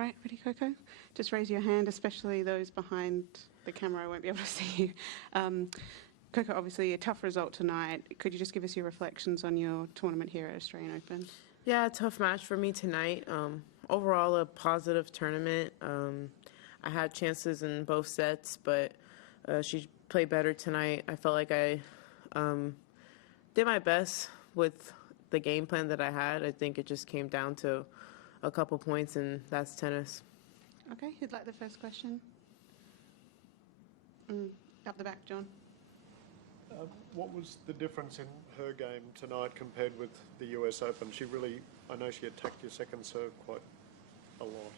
Right, ready, Coco? Just raise your hand, especially those behind the camera. I won't be able to see you. Coco, obviously a tough result tonight. Could you just give us your reflections on your tournament here at Australian Open? Yeah, tough match for me tonight. Overall, a positive tournament. I had chances in both sets, but she played better tonight. I felt like I did my best with the game plan that I had. I think it just came down to a couple points, and that's tennis. Okay, who'd like the first question? Up the back, John. What was the difference in her game tonight compared with the US Open? I know she attacked your second serve quite a lot.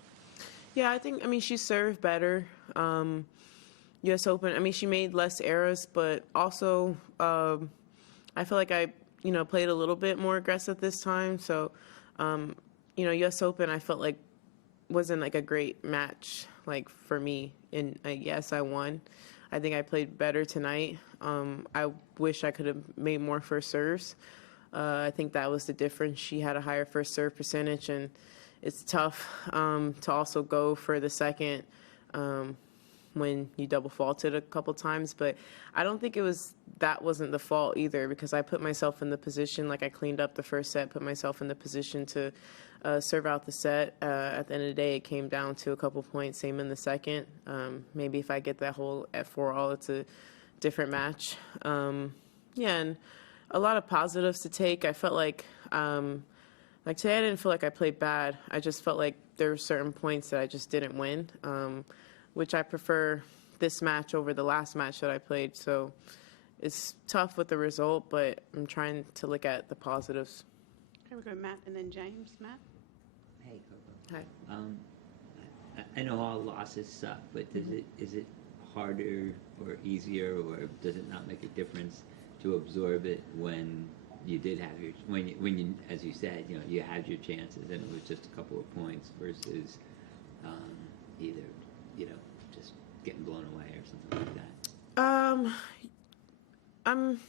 Yeah, I mean, she served better. US Open, she made less errors, but also I feel like I, played a little bit more aggressive this time. So, US Open, I felt like wasn't like a great match, like for me. And yes, I won. I think I played better tonight. I wish I could have made more first serves. I think that was the difference. She had a higher first serve percentage, and it's tough to also go for the second when you double faulted a couple times. But I don't think that wasn't the fault either, because I put myself in the position, like I cleaned up the first set, put myself in the position to serve out the set. At the end of the day, it came down to a couple points, same in the second. Maybe if I get that whole F4 all, it's a different match. Yeah, and a lot of positives to take. I felt like today I didn't feel like I played bad. I just felt like there were certain points that I just didn't win, which I prefer this match over the last match that I played. So it's tough with the result, but I'm trying to look at the positives. Okay, we'll go Matt and then James. Matt? Hey, Coco. Hi. I know all losses suck, but is it harder or easier, or does it not make a difference to absorb it when you did have when you, as you said, you had your chances and it was just a couple of points versus either just getting blown away or something like that?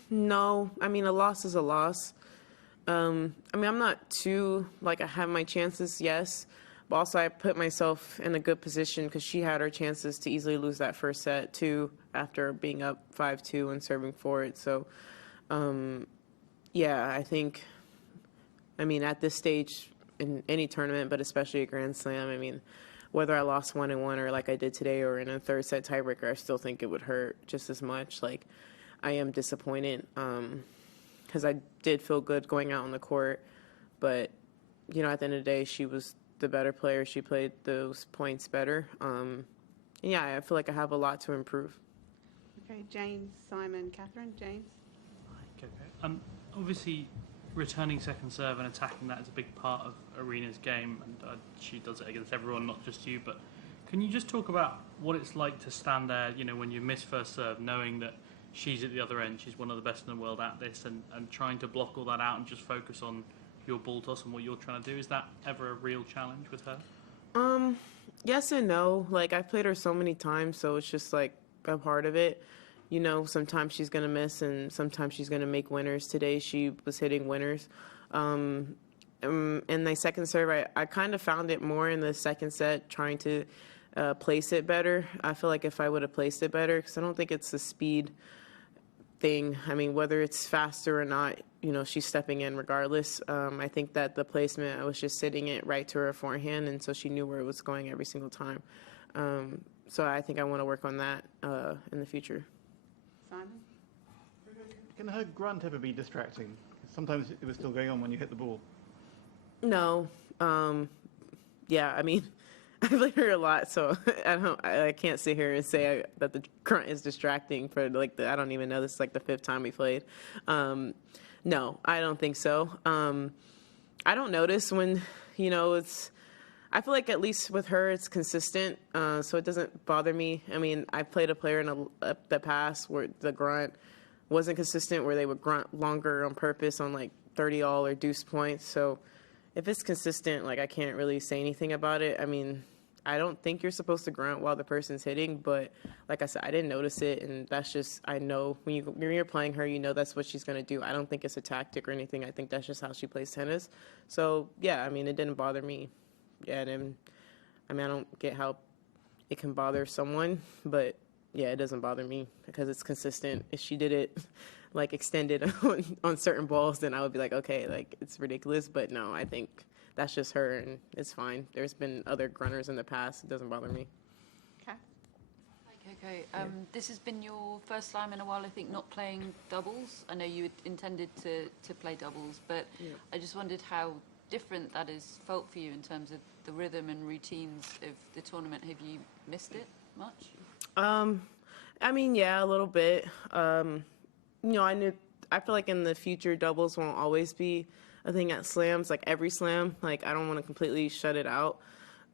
No. A loss is a loss. I'm not too, I have my chances, yes. But also I put myself in a good position because she had her chances to easily lose that first set, too, after being up 5-2 and serving for it. So, yeah, I think, at this stage in any tournament, but especially a Grand Slam, whether I lost 1-1 or like I did today or in a third set tiebreaker, I still think it would hurt just as much. I am disappointed because I did feel good going out on the court. But, at the end of the day, she was the better player. She played those points better. Yeah, I feel like I have a lot to improve. Okay, James, Simon, Catherine. James? Hi, Coco. Obviously, returning second serve and attacking that is a big part of Aryna's game, and she does it against everyone, not just you. But can you just talk about what it's like to stand there, when you miss first serve, knowing that she's at the other end, she's one of the best in the world at this, and trying to block all that out and just focus on your ball toss and what you're trying to do? Is that ever a real challenge with her? Yes and no. I've played her so many times, so it's just a part of it. Sometimes she's going to miss and sometimes she's going to make winners. Today she was hitting winners. In the second serve, I kind of found it more in the second set, trying to place it better. I feel like if I would have placed it better, because I don't think it's the speed thing. Whether it's faster or not, she's stepping in regardless. I think that the placement, I was just sitting it right to her forehand, and so she knew where it was going every single time. So I think I want to work on that in the future. Simon? Can her grunt ever be distracting? Sometimes it was still going on when you hit the ball. No. Yeah, I played her a lot, so I can't sit here and say that the grunt is distracting for I don't even know, this is the fifth time we played. No, I don't think so. I don't notice when, I feel like at least with her it's consistent, so it doesn't bother me. I played a player in the past where the grunt wasn't consistent, where they would grunt longer on purpose on 30-all or deuce points. So if it's consistent, I can't really say anything about it. I don't think you're supposed to grunt while the person's hitting, but like I said, I didn't notice it, and that's just, I know when you're playing her, that's what she's going to do. I don't think it's a tactic or anything. I think that's just how she plays tennis. So, yeah, it didn't bother me. Yeah, and I mean, I don't get how it can bother someone, but yeah, it doesn't bother me because it's consistent. If she did it like extended on certain balls, then I would be like, okay, like it's ridiculous. But no, I think that's just her and it's fine. There's been other grunters in the past. It doesn't bother me. Kath? Hi, Coco. This has been your first slam in a while, I think, not playing doubles. I know you had intended to play doubles, but I just wondered how different that has felt for you in terms of the rhythm and routines of the tournament. Have you missed it much? I mean, yeah, a little bit. I feel like in the future, doubles won't always be a thing at slams, like every slam. Like, I don't want to completely shut it out.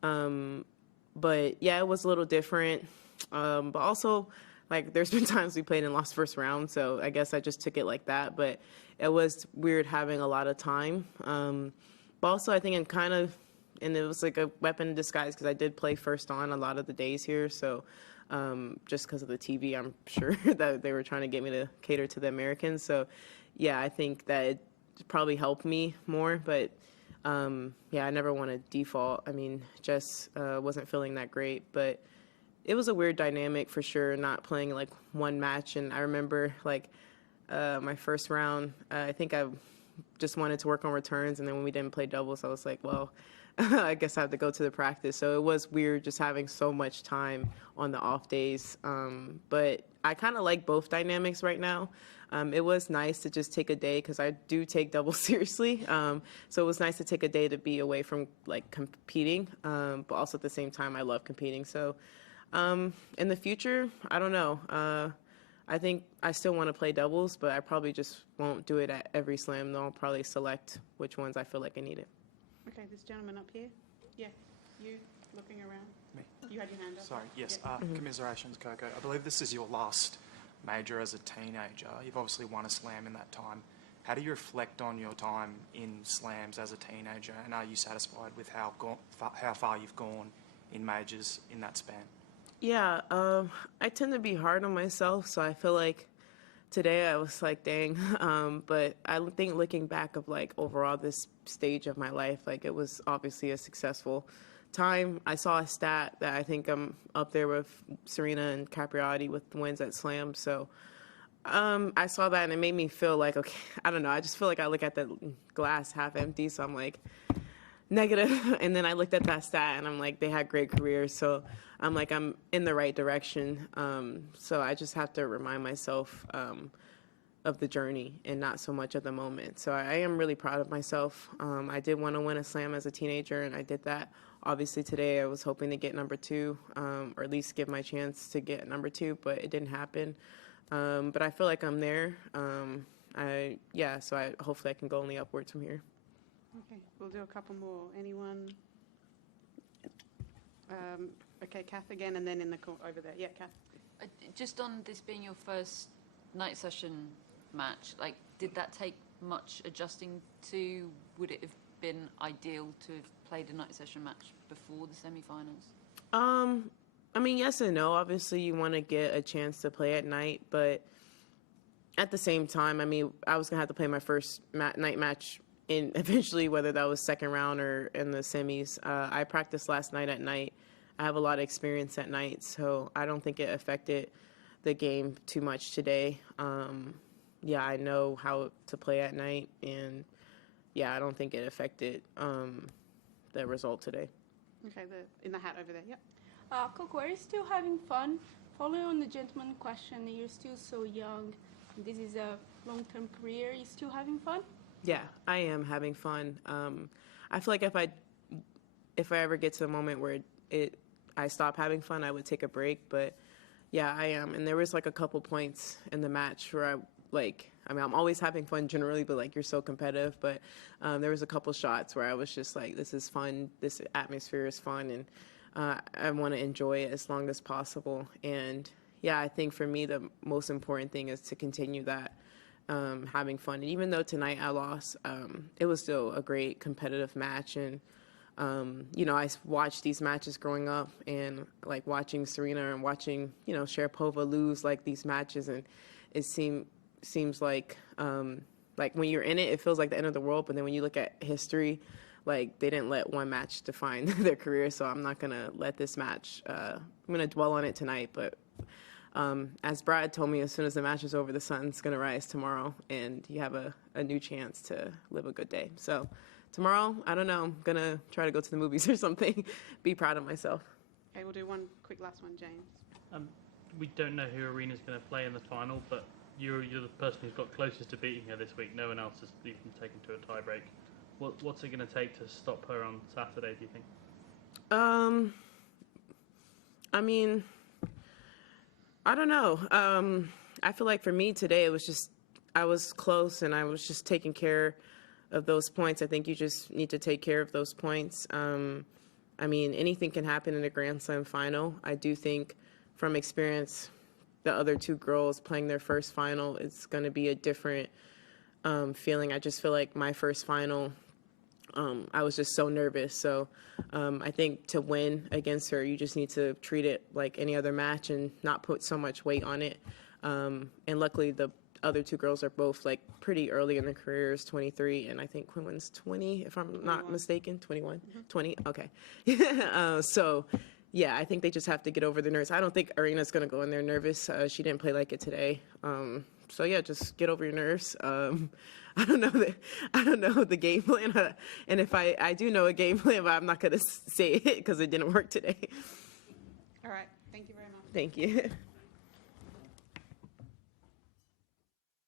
But yeah, it was a little different. But also, like, there's been times we played and lost first round, so I guess I just took it like that. But it was weird having a lot of time. But also, I think and it was like a weapon in disguise because I did play first on a lot of the days here, so just because of the TV, I'm sure that they were trying to get me to cater to the Americans. So, yeah, I think that it probably helped me more. But, yeah, I never want to default. I mean, Jess wasn't feeling that great. But it was a weird dynamic for sure, not playing, like, one match. And I remember, like, my first round, I think I just wanted to work on returns. And then when we didn't play doubles, I was like, well, I guess I have to go to the practice. So it was weird just having so much time on the off days. But I kind of like both dynamics right now. It was nice to just take a day because I do take doubles seriously. So it was nice to take a day to be away from like competing. But also at the same time, I love competing. So in the future, I don't know. I think I still want to play doubles, but I probably just won't do it at every slam. Though I'll probably select which ones I feel like I need it. Okay, this gentleman up here. Yeah, you looking around. Me. You had your hand up. Sorry, yes. Yeah. Commiserations, Coco. I believe this is your last major as a teenager. You've obviously won a slam in that time. How do you reflect on your time in slams as a teenager, and are you satisfied with how far you've gone in majors in that span? Yeah, I tend to be hard on myself, so I feel like today I was like, dang. But I think looking back of like overall this stage of my life, like it was obviously a successful time. I saw a stat that I think I'm up there with Serena and Capriati with wins at Slam. So I saw that and it made me feel like, okay, I don't know. I just feel like I look at the glass half empty. So I'm like negative. And then I looked at that stat and I'm like, they had great careers. So I'm like, I'm in the right direction. So I just have to remind myself of the journey and not so much of the moment. So I am really proud of myself. I did want to win a slam as a teenager, and I did that. Obviously today I was hoping to get number 2, or at least give my chance to get number 2, but it didn't happen. But I feel like I'm there. So hopefully I can go only upwards from here. Okay, we'll do a couple more. Anyone? Okay, Kath again, and then in the over there. Yeah, Kath. Just on this being your first night session match, like, did that take much adjusting to? Would it have been ideal to have played a night session match before the semi-finals? I mean, yes and no. Obviously, you want to get a chance to play at night, but at the same time, I mean, I was gonna have to play my first night match in eventually, whether that was second round or in the semis. I practiced last night at night. I have a lot of experience at night, so I don't think it affected the game too much today. Yeah, I know how to play at night, and yeah, I don't think it affected the result today. Okay, in the hat over there. Yep. Coco, are you still having fun? Following on the gentleman question, you're still so young. This is a long-term career. Are you still having fun? Yeah, I am having fun. I feel like if I ever get to the moment where I stop having fun, I would take a break. But yeah, I am. And there was like a couple points in the match where I'm always having fun generally, but like you're so competitive. But there was a couple shots where I was just like, this is fun. This atmosphere is fun, and I want to enjoy it as long as possible. And yeah, I think for me the most important thing is to continue that. Having fun. And even though tonight I lost, it was still a great competitive match. And, I watched these matches growing up and like watching Serena and watching, Sharapova lose like these matches. And it seems like when you're in it, it feels like the end of the world. But then when you look at history, like they didn't let one match define their career, so I'm not gonna let this match. I'm gonna dwell on it tonight, but as Brad told me, as soon as the match is over, the sun's gonna rise tomorrow, and you have a new chance to live a good day. So tomorrow, I don't know, I'm gonna try to go to the movies or something, be proud of myself. Okay, we'll do one quick last one, James. We don't know who Aryna's going to play in the final, but you're the person who's got closest to beating her this week. No one else has even taken to a tie-break. What's it going to take to stop her on Saturday, do you think? I mean, I don't know. I feel like for me today, it was just, I was close and I was just taking care of those points. I think you just need to take care of those points. I mean, anything can happen in a Grand Slam final. I do think from experience, the other two girls playing their first final, it's going to be a different feeling. I just feel like my first final, I was just so nervous. So I think to win against her, you just need to treat it like any other match and not put so much weight on it. And luckily, the other two girls are both like pretty early in their careers, 23, and I think Quinlan's 20, if I'm not mistaken, 21, 20. Okay. So yeah, I think they just have to get over the nerves. I don't think Aryna's going to go in there nervous. She didn't play like it today. So yeah, just get over your nerves. I don't know the game plan, and if I do know a game plan, but I'm not going to say it because it didn't work today. All right. Thank you very much. Thank you.